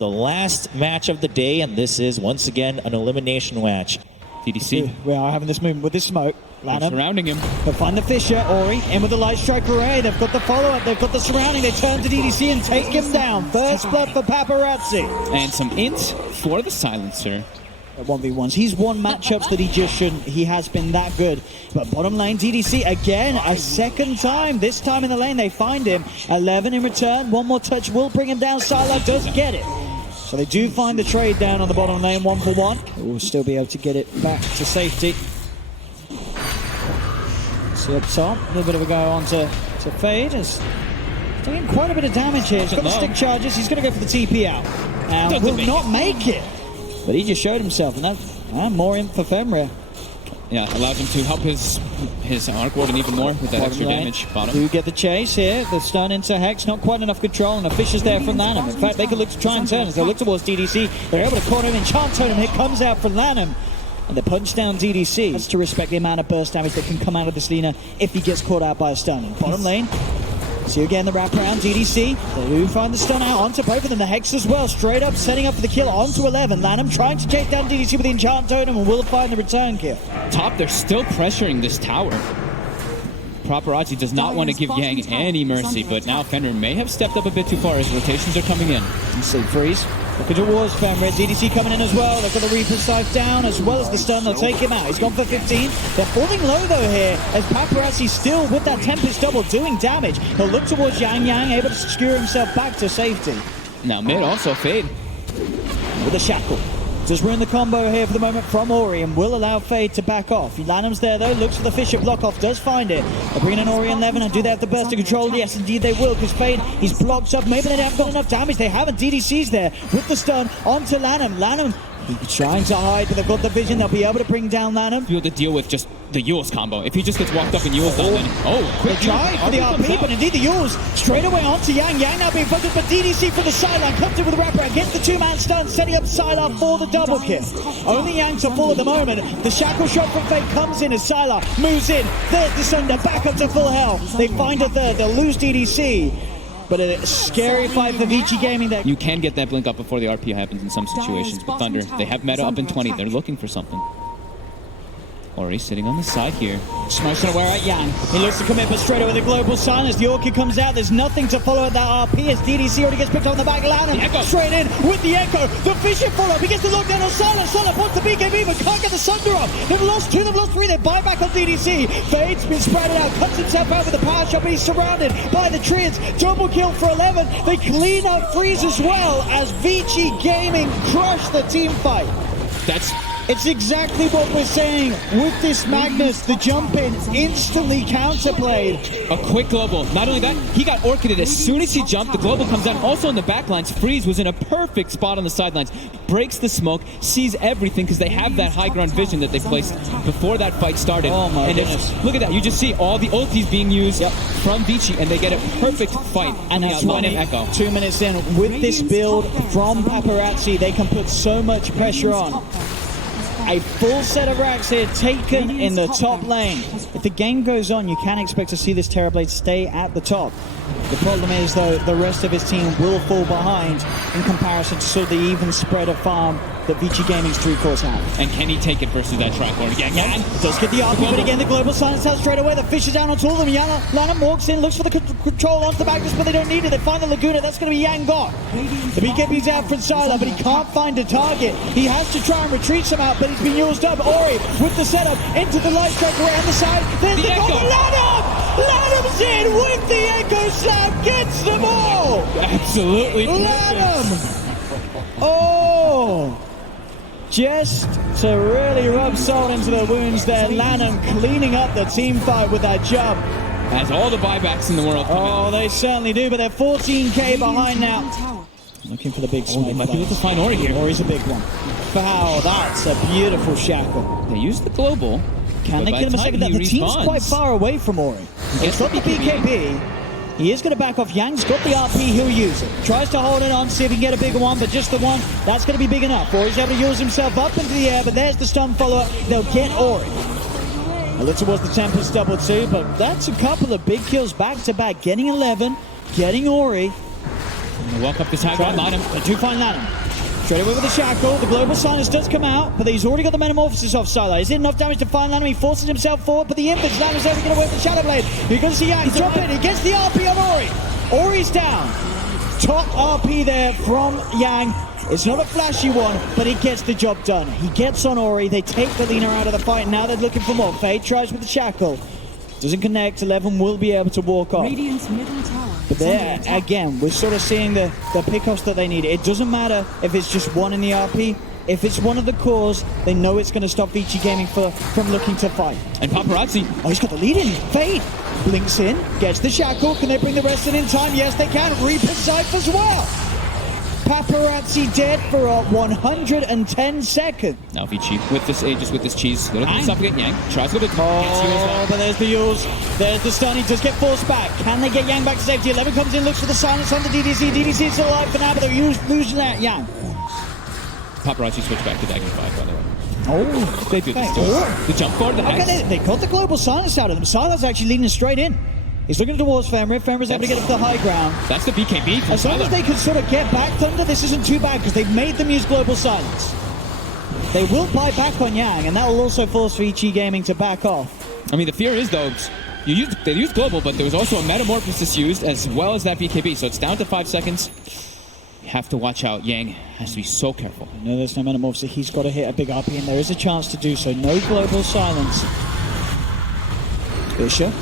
The last match of the day, and this is once again an elimination match. DDC. We are having this movement with this smoke. Lanham Surrounding him. They'll find the Fisher. Ori in with the light strike array. They've got the follow-up. They've got the surrounding. They turn to DDC and take him down. First blood for Paparazzi. And some int for the silencer. 1v1s. He's won matchups that he just shouldn't. He has been that good. But bottom lane, DDC again, a second time. This time in the lane, they find him. 11 in return. One more touch will bring him down. Silo does get it. So they do find the trade down on the bottom lane, 1-for-1. They will still be able to get it back to safety. See up top, a little bit of a go on to Fade. He's taking quite a bit of damage here. He's got the stick charges. He's going to go for the TP out. Now, will not make it. But he just showed himself, and that more in for Femria. Yeah, allows him to help his Arc Warden even more with that extra damage. Bottom. Do get the chase here. The stun into Hex, not quite enough control, and a Fish is there from Lanham. In fact, they could look to try and turn as they look towards DDC. They're able to corner him, enchant totem. It comes out from Lanham. And they punch down DDC. That's to respect the amount of burst damage that can come out of this Lina if he gets caught out by a stun. Bottom lane. See again the wraparound, DDC. They do find the stun out onto both of them. The Hex as well, straight up setting up for the kill onto 11. Lanham trying to chase down DDC with the enchant totem and will find the return kill. Top, they're still pressuring this tower. Paparazzi does not want to give Yang any mercy, but now Fenrir may have stepped up a bit too far as rotations are coming in. You see Freeze. Looking towards Fenrir. DDC coming in as well. They've got the Reaper Scythe down as well as the stun. They'll take him out. He's gone for 15. They're falling low though here as Paparazzi still with that Tempest double doing damage. He'll look towards Yang, able to secure himself back to safety. Now mid also Fade. With a shackle. Just ruin the combo here for the moment from Ori and will allow Fade to back off. Lanham's there though, looks for the Fisher block off, does find it. They're bringing in Ori and Levin, and do they have the burst of control? Yes, indeed they will, because Fade, he's blocked up. Maybe they haven't got enough damage. They haven't. DDC's there with the stun onto Lanham. Lanham, he's trying to hide, but they've got the vision. They'll be able to bring down Lanham. Be able to deal with just the Yules combo. If he just gets walked up and Yules down, then quick try for the RP, but indeed the Yules straight away onto Yang. Yang now being focused, but DDC from the sideline comes in with the wraparound, gets the two-man stun, setting up Sylar for the double kill. Only Yang to full at the moment. The shackle shot from Fate comes in as Sylar moves in. There's the Sunder back up to full health. They find a third. They'll lose DDC. But a scary fight for VG Gaming there. You can get that blink up before the RP happens in some situations, but Thunder, they have meta up in 20. They're looking for something. Ori sitting on the side here. Smoke's gonna wear out Yang. He looks to commit, but straight away the global silence. The Orchid comes out. There's nothing to follow at that RP as DDC already gets picked on the back. Lanham straight in with the Echo. The Fisher follow-up. He gets the lockdown on Silence. Silence wants the BKB, but can't get the Sunder off. They've lost two, they've lost three. They buy back on DDC. Fade's been sprouted out, cuts himself out with the power shot, but he's surrounded by the Triads. Double kill for 11. They clean up Freeze as well as VG Gaming crush the team fight. It's exactly what we're saying with this Magnus. The jump in instantly counterplayed. A quick global. Not only that, he got orchided as soon as he jumped. The global comes down. Also in the backlines, Freeze was in a perfect spot on the sidelines. Breaks the smoke, sees everything because they have that high ground vision that they placed before that fight started. Oh my goodness. Look at that. You just see all the ultis being used from Vici, and they get a perfect fight. And that's one Echo. 2 minutes in. With this build from Paparazzi, they can put so much pressure on. A full set of racks here taken in the top lane. If the game goes on, you can expect to see this Terrorblade stay at the top. The problem is, though, the rest of his team will fall behind in comparison to sort of the even spread of farm that VG Gaming's three cores have. And can he take it versus that Tricor again? Does get the RP, but again, the global silence out straight away. The Fish is down onto all of them. Lanham walks in, looks for the control onto the back, but they don't need it. They find the Laguna. That's going to be Yang got. The BKB's out from Sylar, but he can't find a target. He has to try and retreat somehow, but he's been used up. Ori with the setup into the light strike around the side. There's the Echo. Lanham's in with the Echo Slap. Gets them all. Absolutely. Lanham. Oh. Just to really rub salt into the wounds there. Lanham cleaning up the team fight with that jump. Has all the buybacks in the world. Oh, they certainly do, but they're 14k behind now. Looking for the big smoke. They might be able to find Ori here. Ori's a big one. Wow, that's a beautiful shackle. They use the global. Can they get him a second? The team's quite far away from Ori. He's got the BKB. He is going to back off. Yang's got the RP, he'll use it. Tries to hold it on, see if he can get a bigger one, but just the one, that's going to be big enough. Ori's able to use himself up into the air, but there's the stun follower. They'll get Ori. A little towards the Tempest double too, but that's a couple of big kills back to back. Getting 11, getting Ori. Walk up this high ground, line him. They do find Lanham. Straight away with the shackle. The global silence does come out, but he's already got the metamorphosis off Sylar. Is it enough damage to find Lanham? He forces himself forward, but the infinite Lanham's only going to work the Shadow Blade. You're going to see Yang drop in. He gets the RP on Ori. Ori's down. Top RP there from Yang. It's not a flashy one, but he gets the job done. He gets on Ori. They take the Lina out of the fight. Now they're looking for more. Fade tries with the shackle. Doesn't connect. 11 will be able to walk off. Radiant's middle tower. But there, again, we're sort of seeing the pickoffs that they need. It doesn't matter if it's just one in the RP. If it's one of the cores, they know it's going to stop VG Gaming from looking to fight. And Paparazzi. Oh, he's got the lead in. Fade. Blinks in. Gets the shackle. Can they bring the rest in time? Yes, they can. Reaper Cypher as well. Paparazzi dead for 110 seconds. Now VG with this Aegis, with this cheese. They're looking to suffocate Yang. Tries to go to but there's the Yules. There's the stun. He does get forced back. Can they get Yang back to safety? 11 comes in, looks for the silence on the DDC. DDC is still alive for now, but they're losing that Yang. Paparazzi switch back to Dagger 5, by the way. Oh, They do this. The jump forward, the hex. Okay, they got the global silence out of them. Sylar's actually leading straight in. He's looking towards Fenrir. Fenrir's able to get up to the high ground. That's the BKB from As long as Sylar. they can sort of get back Thunder, this isn't too bad because they've made them use global silence. They will buy back on Yang, and that will also force VG Gaming to back off. I mean, the fear is, though, they used global, but there was also a metamorphosis used as well as that BKB, so it's down to 5 seconds. You have to watch out. Yang has to be so careful. No, there's no metamorphosis. He's got to hit a big RP, and there is a chance to do so. No global silence. Bishop.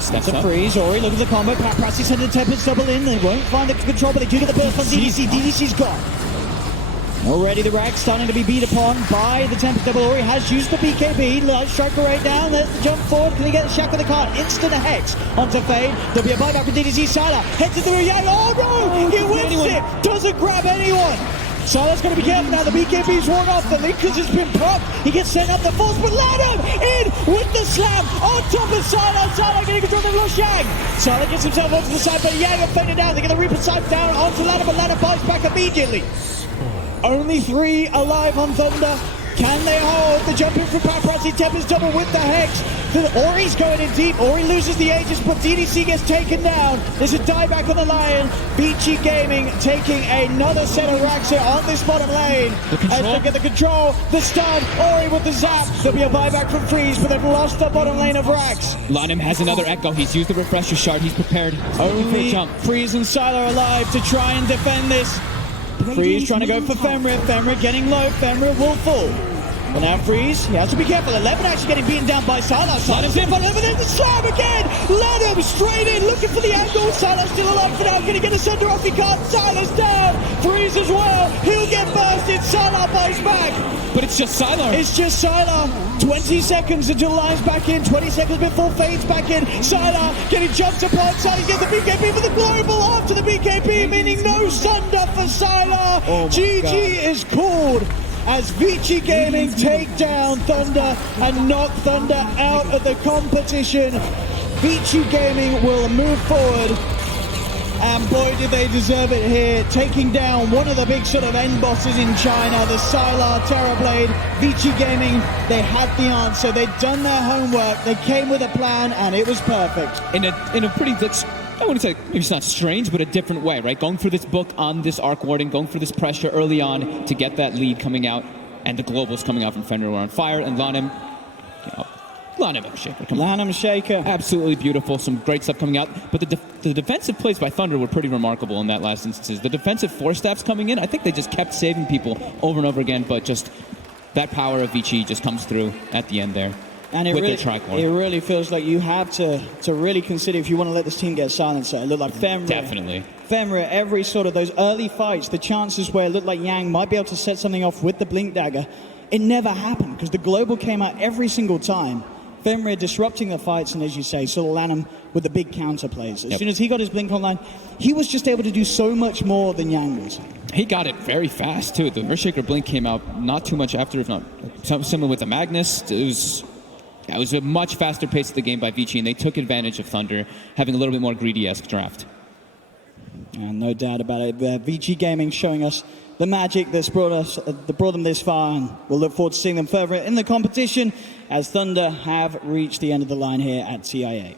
Steps It's a up. freeze. Ori, look at the combo. Paparazzi sending the Tempest double in. They won't find the control, but they do get the burst on DDC. DDC's gone. Already the rack starting to be beat upon by the Tempest double. Ori has used the BKB. Light Striker right down. There's the jump forward. Can he get the shack with the card? Instant a hex onto Fade. There'll be a buyback with DDC. Sylar heads into the Yang. Oh no! He whips it. Doesn't grab anyone. Sylar's going to be careful now. The BKB's worn off. The Linkers has been popped. He gets sent up the force, but Lanham in with the slam on top of Sylar. Sylar getting control of the Rush Yang. Sylar gets himself onto the side, but Yang are faded down. They get the Reaper Sight down onto Lanham, but Lanham bites back immediately. Only 3 alive on Thunder. Can they hold the jump in from Paparazzi? Tempest double with the hex. Ori's going in deep. Ori loses the Aegis, but DDC gets taken down. There's a dieback on the Lion. VG Gaming taking another set of racks here on this bottom lane. As they get the control, the stun, Ori with the zap. There'll be a buyback from Freeze, but they've lost the bottom lane of racks. Lanham has another Echo. He's used the refresher shard. He's prepared. Only jump. Freeze and Sylar alive to try and defend this. Freeze trying to go for Fenrir. Fenrir getting low. Fenrir will fall. But now Freeze, he has to be careful. 11 actually getting beaten down by Sylar. Sylar's in, but there's the slam again. Lanham straight in, looking for the angle. Sylar's still alive for now. Can he get a sender off? He can't. Sylar's down. Freeze as well. He'll get bursted. Sylar buys back. But it's just Sylar. It's just Sylar. 20 seconds until Lion's back in. 20 seconds before Fade's back in. Sylar getting jumped upon. Sylar gets the BKB for the global after the BKB, meaning no Sunder for Sylar. GG is called as VG Gaming take down Thunder and knock Thunder out of the competition. VG Gaming will move forward, and boy did they deserve it here, taking down one of the big sort of end bosses in China, the Sylar Terrorblade. VG Gaming, they had the answer, they'd done their homework, they came with a plan, and it was perfect. In a pretty, I wouldn't say, maybe it's not strange, but a different way, right? Going for this book on this arc warding, going for this pressure early on to get that lead coming out, and the globals coming out from Fenrir were on fire, and Lanham, Lanham Shaker. Lanham Shaker. Absolutely beautiful, some great stuff coming out, but the defensive plays by Thunder were pretty remarkable in that last instances. The defensive force staffs coming in, I think they just kept saving people over and over again, but just that power of VG just comes through at the end there. And it really feels like you have to really consider if you want to let this team get silenced. It looked like Fenrir. Definitely. Fenrir, every sort of those early fights, the chances where it looked like Yang might be able to set something off with the Blink Dagger, it never happened because the global came out every single time. Fenrir disrupting the fights, and as you say, sort of Lanham with the big counter plays. As soon as he got his Blink online, he was just able to do so much more than Yang was. He got it very fast, too. The Earthshaker Blink came out not too much after, if not similar with the Magnus. It was a much faster pace of the game by VG, and they took advantage of Thunder having a little bit more greedy-esque draft. No doubt about it. VG Gaming showing us the magic that's brought them this far, and we'll look forward to seeing them further in the competition as Thunder have reached the end of the line here at TI8.